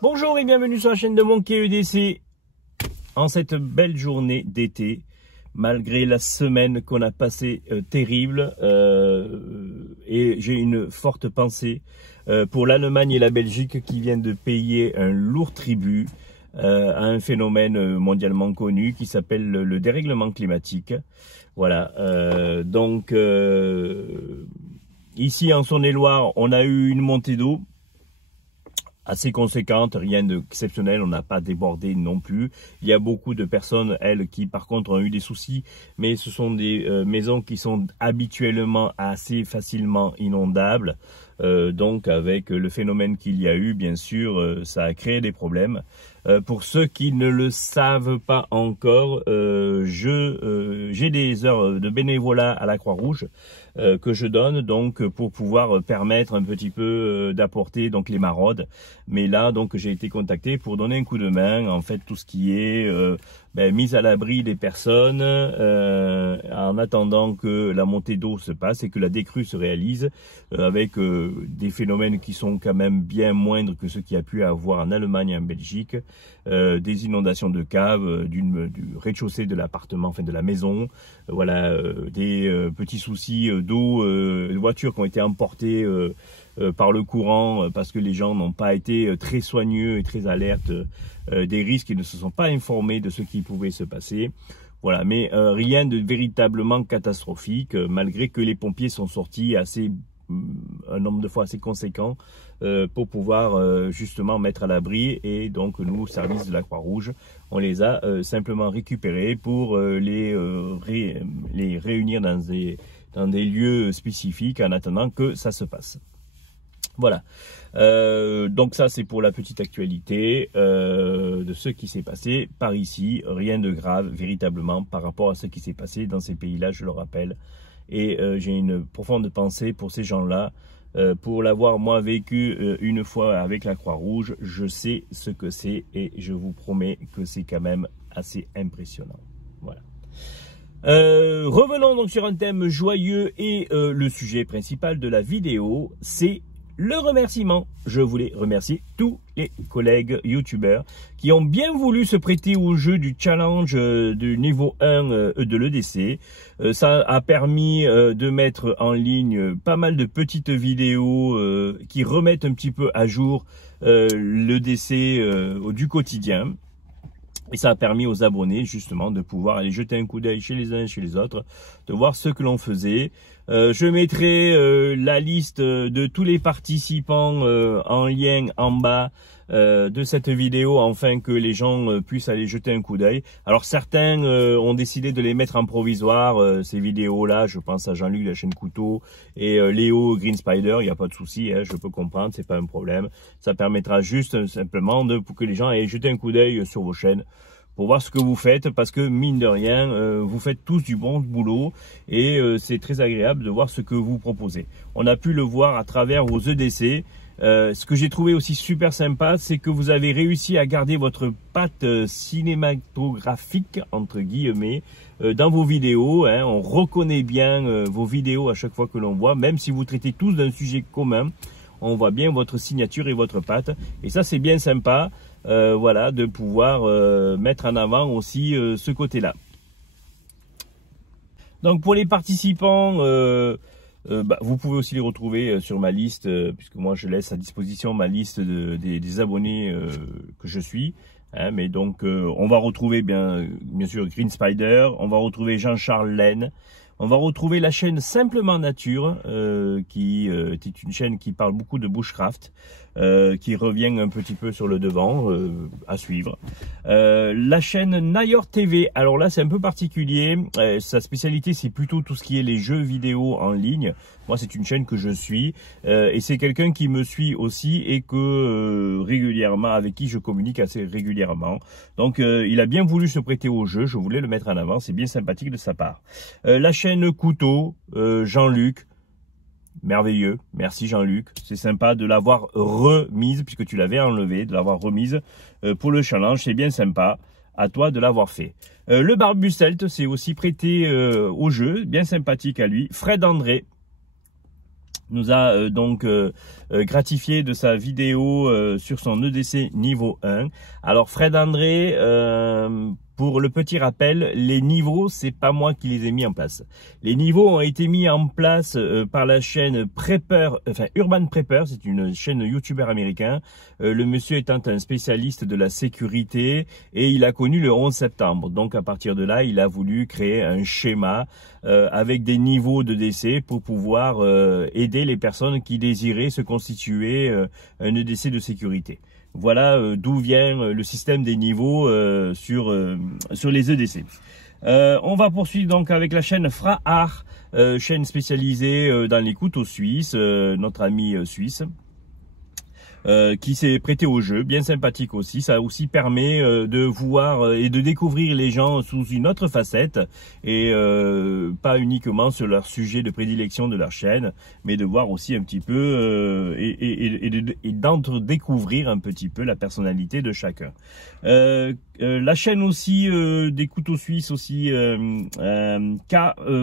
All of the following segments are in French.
Bonjour et bienvenue sur la chaîne de Monkey EDC. En cette belle journée d'été, malgré la semaine qu'on a passée terrible, et j'ai une forte pensée pour l'Allemagne et la Belgique qui viennent de payer un lourd tribut à un phénomène mondialement connu qui s'appelle le dérèglement climatique. Voilà, ici en Saône-et-Loire, on a eu une montée d'eau assez conséquente, rien d'exceptionnel, on n'a pas débordé non plus. Il y a beaucoup de personnes, elles, qui par contre ont eu des soucis, mais ce sont des maisons qui sont habituellement assez facilement inondables. Donc avec le phénomène qu'il y a eu, bien sûr, ça a créé des problèmes. Pour ceux qui ne le savent pas encore, j'ai des heures de bénévolat à la Croix-Rouge que je donne donc pour pouvoir permettre un petit peu d'apporter donc les maraudes. Mais là donc j'ai été contacté pour donner un coup de main, en fait tout ce qui est mise à l'abri des personnes en attendant que la montée d'eau se passe et que la décrue se réalise avec des phénomènes qui sont quand même bien moindres que ceux qu'il y a pu avoir en Allemagne et en Belgique, des inondations de caves, du rez-de-chaussée de l'appartement, enfin de la maison, voilà, des petits soucis d'eau, de voitures qui ont été emportées par le courant parce que les gens n'ont pas été très soigneux et très alertes des risques et ne se sont pas informés de ce qui pouvait se passer. Voilà, mais rien de véritablement catastrophique, malgré que les pompiers sont sortis un nombre de fois assez conséquent pour pouvoir justement mettre à l'abri, et donc nous, service de la Croix-Rouge, on les a simplement récupérés pour les réunir dans des lieux spécifiques en attendant que ça se passe. Voilà, donc ça c'est pour la petite actualité de ce qui s'est passé par ici. Rien de grave véritablement par rapport à ce qui s'est passé dans ces pays-là, je le rappelle. Et j'ai une profonde pensée pour ces gens-là, pour l'avoir moi vécu une fois avec la Croix-Rouge. Je sais ce que c'est et je vous promets que c'est quand même assez impressionnant. Voilà. Revenons donc sur un thème joyeux et le sujet principal de la vidéo, c'est le remerciement. Je voulais remercier tous les collègues youtubeurs qui ont bien voulu se prêter au jeu du challenge du niveau 1 de l'EDC. Ça a permis de mettre en ligne pas mal de petites vidéos qui remettent un petit peu à jour l'EDC du quotidien. Et ça a permis aux abonnés justement de pouvoir aller jeter un coup d'œil chez les uns et chez les autres, de voir ce que l'on faisait. Je mettrai la liste de tous les participants en lien en bas de cette vidéo, afin que les gens puissent aller jeter un coup d'œil. Alors certains ont décidé de les mettre en provisoire, ces vidéos-là. Je pense à Jean-Luc de la chaîne Couteau et Léo Green Spider. Il n'y a pas de souci, hein, je peux comprendre, c'est pas un problème. Ça permettra juste simplement pour que les gens aillent jeter un coup d'œil sur vos chaînes, pour voir ce que vous faites, parce que mine de rien, vous faites tous du bon boulot et c'est très agréable de voir ce que vous proposez. On a pu le voir à travers vos EDC. Ce que j'ai trouvé aussi super sympa, c'est que vous avez réussi à garder votre patte cinématographique, entre guillemets, dans vos vidéos. Hein. On reconnaît bien vos vidéos à chaque fois que l'on voit, même si vous traitez tous d'un sujet commun. On voit bien votre signature et votre patte. Et ça, c'est bien sympa, voilà, de pouvoir mettre en avant aussi ce côté-là. Donc, pour les participants, vous pouvez aussi les retrouver sur ma liste, puisque moi, je laisse à disposition ma liste des abonnés que je suis. Hein, mais donc, on va retrouver bien sûr Green Spider, on va retrouver Jean-Charles Laine. On va retrouver la chaîne Simplement Nature, qui est une chaîne qui parle beaucoup de bushcraft, qui revient un petit peu sur le devant, à suivre. La chaîne Nayor TV, alors là c'est un peu particulier, sa spécialité c'est plutôt tout ce qui est les jeux vidéo en ligne. Moi c'est une chaîne que je suis, et c'est quelqu'un qui me suit aussi et que régulièrement, avec qui je communique assez régulièrement. Donc il a bien voulu se prêter au jeu, je voulais le mettre en avant, c'est bien sympathique de sa part. La chaîne Couteau, Jean-Luc, merveilleux, merci Jean-Luc, c'est sympa de l'avoir remise, puisque tu l'avais enlevée, de l'avoir remise pour le challenge, c'est bien sympa, à toi de l'avoir fait. Le Barbu Celte s'est aussi prêté au jeu, bien sympathique à lui. Fred André, nous a donc gratifié de sa vidéo sur son EDC niveau 1. Alors Fred André, pour le petit rappel, les niveaux, c'est pas moi qui les ai mis en place. Les niveaux ont été mis en place par la chaîne Prepper, enfin Urban Prepper, c'est une chaîne youtubeur américain. Le monsieur étant un spécialiste de la sécurité et il a connu le 11 septembre. Donc à partir de là, il a voulu créer un schéma avec des niveaux de décès pour pouvoir aider les personnes qui désiraient se constituer un EDC de sécurité. Voilà d'où vient le système des niveaux sur les EDC. On va poursuivre donc avec la chaîne Fraar, chaîne spécialisée dans les couteaux suisses, notre ami suisse. Qui s'est prêté au jeu, bien sympathique aussi. Ça aussi permet de voir et de découvrir les gens sous une autre facette et pas uniquement sur leur sujet de prédilection de leur chaîne, mais de voir aussi un petit peu et d'entre-découvrir un petit peu la personnalité de chacun. La chaîne aussi des couteaux suisses aussi, K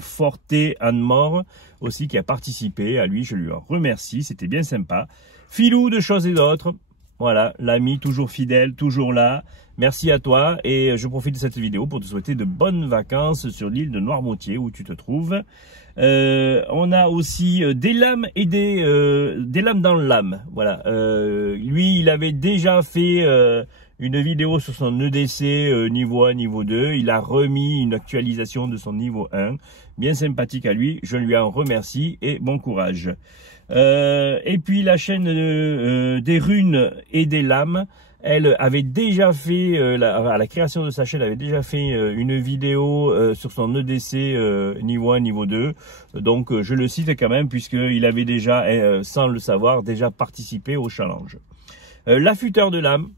Forte Anne-Mort aussi qui a participé. À lui, je lui en remercie, c'était bien sympa. Filou de choses et d'autres, voilà, l'ami toujours fidèle, toujours là. Merci à toi et je profite de cette vidéo pour te souhaiter de bonnes vacances sur l'île de Noirmoutier où tu te trouves. On a aussi des lames et des lames dans l'âme. Voilà, lui il avait déjà fait une vidéo sur son EDC niveau 1, niveau 2. Il a remis une actualisation de son niveau 1. Bien sympathique à lui, je lui en remercie et bon courage. Et puis la chaîne des runes et des lames, elle avait déjà fait, à la création de sa chaîne, avait déjà fait une vidéo sur son EDC niveau 1, niveau 2. Donc je le cite quand même puisqu'il avait déjà, sans le savoir, déjà participé au challenge. L'affûteur de l'âme,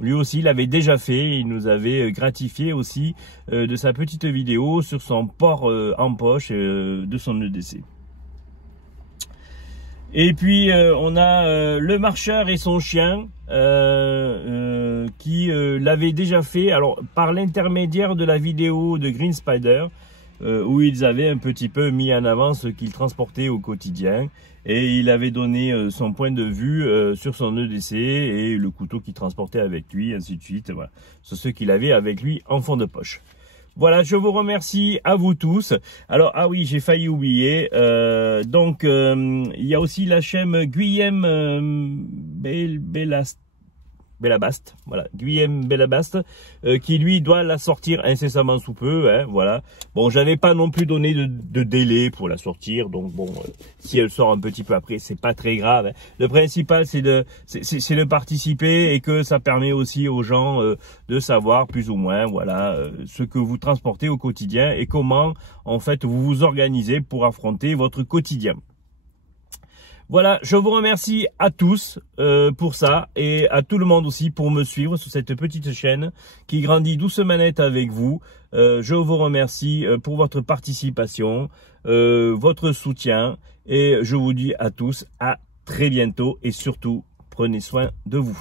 lui aussi, il l'avait déjà fait. Il nous avait gratifié aussi de sa petite vidéo sur son port en poche de son EDC. Et puis on a le marcheur et son chien qui l'avaient déjà fait, alors par l'intermédiaire de la vidéo de Green Spider où ils avaient un petit peu mis en avant ce qu'ils transportaient au quotidien et il avait donné son point de vue sur son EDC et le couteau qu'il transportait avec lui, ainsi de suite. Voilà, c'est ce qu'il avait avec lui en fond de poche. Voilà, je vous remercie à vous tous. Alors, ah oui, j'ai failli oublier. Donc, il y a aussi la chaîne Guillaume Bellabast, voilà, Guillaume Bellabast, qui lui doit la sortir incessamment sous peu, hein, voilà. Bon, j'avais pas non plus donné de délai pour la sortir, donc bon, si elle sort un petit peu après, c'est pas très grave. Hein. Le principal, c'est de participer et que ça permet aussi aux gens de savoir plus ou moins, voilà, ce que vous transportez au quotidien et comment, en fait, vous vous organisez pour affronter votre quotidien. Voilà, je vous remercie à tous pour ça et à tout le monde aussi pour me suivre sur cette petite chaîne qui grandit doucement net avec vous. Je vous remercie pour votre participation, votre soutien et je vous dis à tous à très bientôt et surtout prenez soin de vous.